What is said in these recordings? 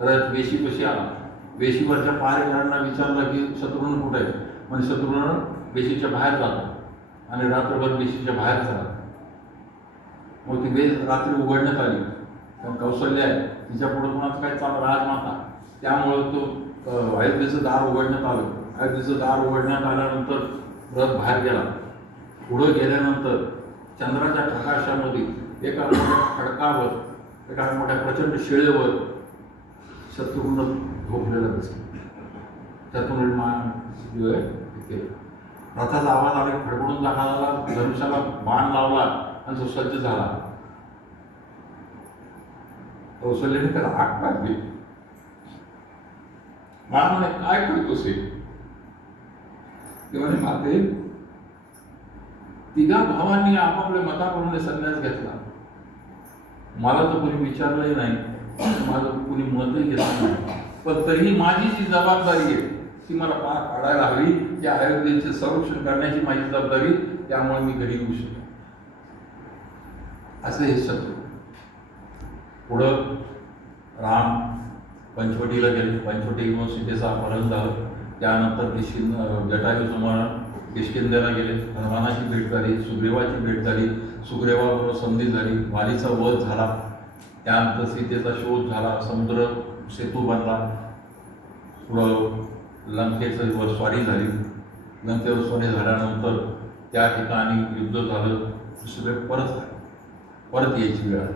रथ वेशीपाशी आला. वेशीवरच्या पहारेकरांना विचारलं की शत्रुघ्न कुठे आहे. म्हणजे शत्रुघ्न वेशीच्या बाहेर जातो आणि रात्रभर वेशीच्या बाहेर राहतो. मग ती वेस रात्री उघडण्यात आली. पण कौशल्य आहे, तिच्या पुढे कोणाचं काय चाललं, राजमाता. त्यामुळं तो अयोध्येचं दार उघडण्यात आलं. अयोध्येचं दार उघडण्यात आल्यानंतर रथ बाहेर गेला. पुढं गेल्यानंतर चंद्राच्या प्रकाशामध्ये एका मोठ्या खडकावर, एका मोठ्या प्रचंड शिळेवर शत्रुघ्न झोपलेला दिसला. त्यातून रथाचा आवाज आला, खडबडून जाणारा धनुष्याला बाण लावला आणि तो सज्ज झाला. कौशल्याने त्याला आग काढली. मला म्हणे, काय करतोस हे? ते म्हणे, माते, तिघा भावांनी आपापल्या मताप्रमाणे संन्यास घेतला. मला तर कोणी विचारलंही नाही, माझं कोणी मतही घेतलं नाही. पण तरीही माझी जी जबाबदारी आहे ती मला पार काढायला हवी. या अयोध्येचे संरक्षण करण्याची माझी जबाबदारी, त्यामुळे मी घरी येऊ शकतो. असे हे शत्रू. पुढं राम पंचवटीला गेले. पंचवटी सीतेचं अपहरण झालं. त्यानंतर जटायूचं किष्किंधेला गेले. हनुमानाची भेट झाली, सुग्रीवाची भेट झाली, सुग्रीवाबरोबर संधी झाली, वालीचा वध झाला. त्यानंतर सीतेचा शोध झाला, समुद्र सेतू बनला. पुढं लंकेचं स्वारी झाली. लंकेवर स्वारी झाल्यानंतर त्या ठिकाणी युद्ध झालं. सगळे परत यायची वेळ आली.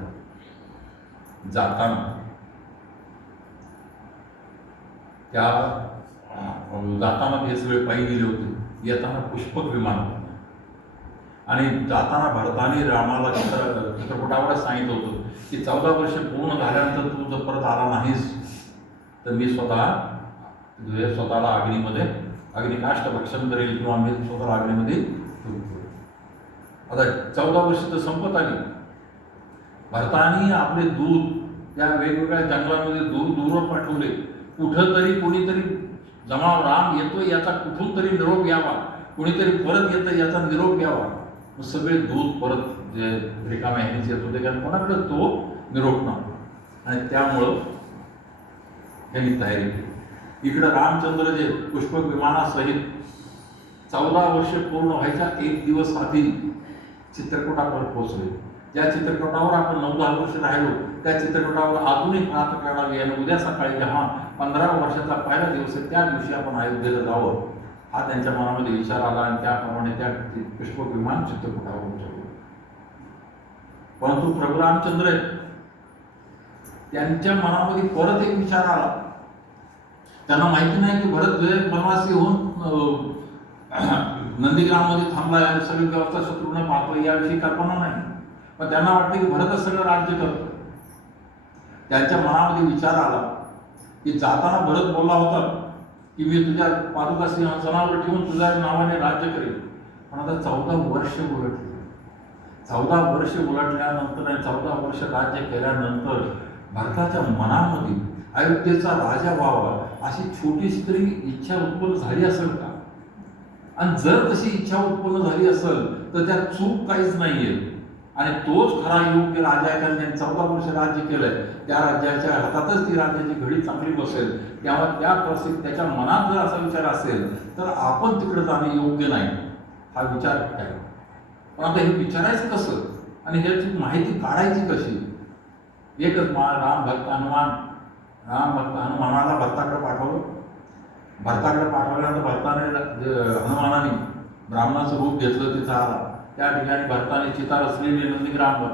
जाताना हे सगळे पायी गेले होते. येताना पुष्पक विमान होतं. आणि जाताना भरताने रामाला चित्रपटावरच सांगितलं होतं की 14 वर्ष पूर्ण झाल्यानंतर तू जर परत आला नाहीस तर मी स्वतःला अग्निकाष्ठ भक्षण करेल किंवा मी स्वतःला अग्नीमध्ये. आता 14 वर्ष तर संपत आली. भरताने आपले दूत त्या वेगवेगळ्या जंगलामध्ये दूर पाठवले. कुठं तरी कोणीतरी जमाव राम येतोय याचा कुठून तरी निरोप यावा, कोणीतरी परत येतं याचा निरोप यावा. मग सगळे दूत परत जे रिकाम्या ह्यानेच येत होते, कारण कोणाकडे तो निरोप नव्हता. आणि त्यामुळं त्यांनी तयारी केली. इकडं रामचंद्र जे पुष्पक विमानासहित 14 वर्ष पूर्ण व्हायच्या 1 दिवस आधी चित्रकूटावर पोहोचले. ज्या चित्रकूटावर आपण 9-10 वर्ष राहिलो त्या चित्रकूटावर अजूनही प्राप्त करावी. आणि उद्या सकाळी जेव्हा 15 वर्षाचा पहिला दिवस आहे त्या दिवशी आपण अयोध्येला जावं, हा त्यांच्या मनामध्ये विचार आला. आणि त्याप्रमाणे त्या पुष्पक विमान चित्रकूटावर उतरले. परंतु प्रभू रामचंद्र त्यांच्या मनामध्ये परत एक विचार आला. त्यांना माहिती नाही की भरत वनवासी होऊन नंदीग्राममध्ये थांबलाय आणि सगळी व्यवस्था शत्रूने पाहतोय याविषयी कल्पना नाही. पण त्यांना वाटतं की भरतच सगळं राज्य करतो. त्यांच्या मनामध्ये विचार आला की जाताना भरत बोलला होता की मी तुझ्या पादुका सिंहासनावर ठेवून तुझ्या नावाने राज्य करेल. पण आता 14 वर्ष उलटले. 14 वर्ष उलटल्यानंतर आणि 14 वर्ष राज्य केल्यानंतर भरताच्या मनामध्ये अयोध्येचा राजा व्हावा अशी छोटीशी तरी इच्छा उत्पन्न झाली असेल का? आणि जर तशी इच्छा उत्पन्न झाली असेल तर त्यात चूक काहीच नाहीये. आणि तोच खरा योग्य राजा आहे, कारण त्यांनी 14 वर्ष राज्य केलंय. त्या राज्याच्या हातातच ती राज्याची घडी चांगली बसेल. तेव्हा त्या परिस्थितीत त्याच्या मनात जर असा विचार असेल तर आपण तिकडे जाणे योग्य नाही, हा विचार आहे. पण आता हे विचारायचं कसं आणि ह्याची माहिती काढायची कशी? एकच राम भक्त हनुमानाला भरताकडे पाठवलं. भरताकडे पाठवल्यानंतर हनुमानाने ब्राह्मणाचं रूप घेतलं. तिथं आला. त्या ठिकाणी भरताने चिता रचलेली नंदीग्रामवर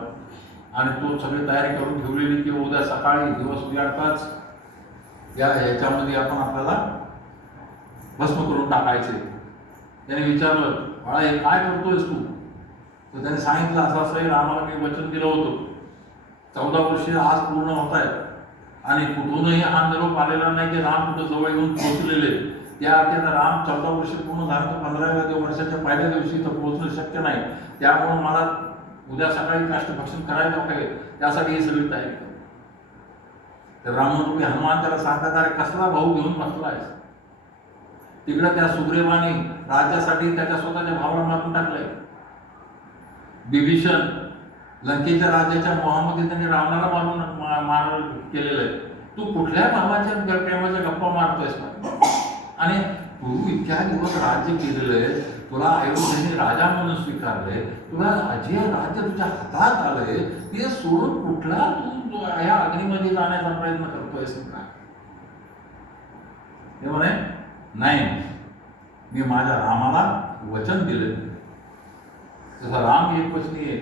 आणि तो सगळी तयारी करून ठेवलेली की उद्या सकाळी दिवस उजाडताच ह्याच्यामध्ये आपण आपल्याला भस्म करून टाकायचे. त्याने विचारलं, बाळा हे काय करतोयस तू? तर त्याने सांगितलं, असं रामाला मी वचन दिलं होतं. 14 वर्ष आज पूर्ण होत आहेत आणि कुठूनही हा निरोप आलेला नाही की राम कुठं जवळ येऊन पोहोचलेले. त्या अर्थानं राम 14 वर्ष पूर्ण झालं तर 15व्या वर्षाच्या पहिल्या दिवशी तर पोहोचणं शक्य नाही. त्यामुळे मला उद्या सकाळी काष्टभक्षण करायला पाहिजे, त्यासाठी ही सगळी तयारी कर. तर रामरूपी हनुमान त्याला सांगतात, अरे कसला भाऊ घेऊन बसलायस? तिकडे त्या सुग्रीवाने राज्यासाठी त्याच्या स्वतःच्या भावाला मारून टाकलंय. विभीषण लंकेच्या राजाच्या मोहामध्ये त्यांनी रावणाला मार केलेलं आहे. तू कुठल्या भावाच्या प्रेमाच्या गप्पा मारतोयस का? आणि तू इतक्या दिवस राज्य केलेलं आहे, तुला अयोध्येने राजा म्हणून स्वीकारलंय, तुला जे राज्य तुझ्या हातात आलंय ते सोडून कुठला तू या अग्नीमध्ये जाण्याचा प्रयत्न करतोयस का? ते म्हणे नाही, मी माझ्या रामाला वचन दिले, जसं राम एकवचनी आहे,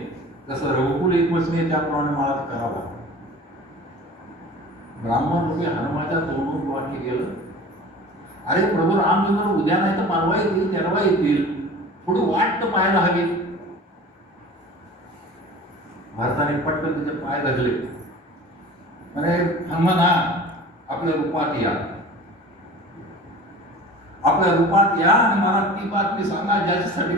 जसं रघुकुल एकवचनी आहे, त्याप्रमाणे मला ते करावं. ब्राह्मण लोके हनुमाच्या तोंडून वाक्य गेलं, अरे प्रभू रामचंद्र उद्या नाही तर परवा येतील, तेरवा येतील, थोडी वाट तर पाहायला हवी. भारताने पटकन तिचे पाय धरले, अरे हनुमाना आपल्या रूपात या, आपल्या रूपात या आणि मला ती बातमी सांगा ज्याच्यासाठी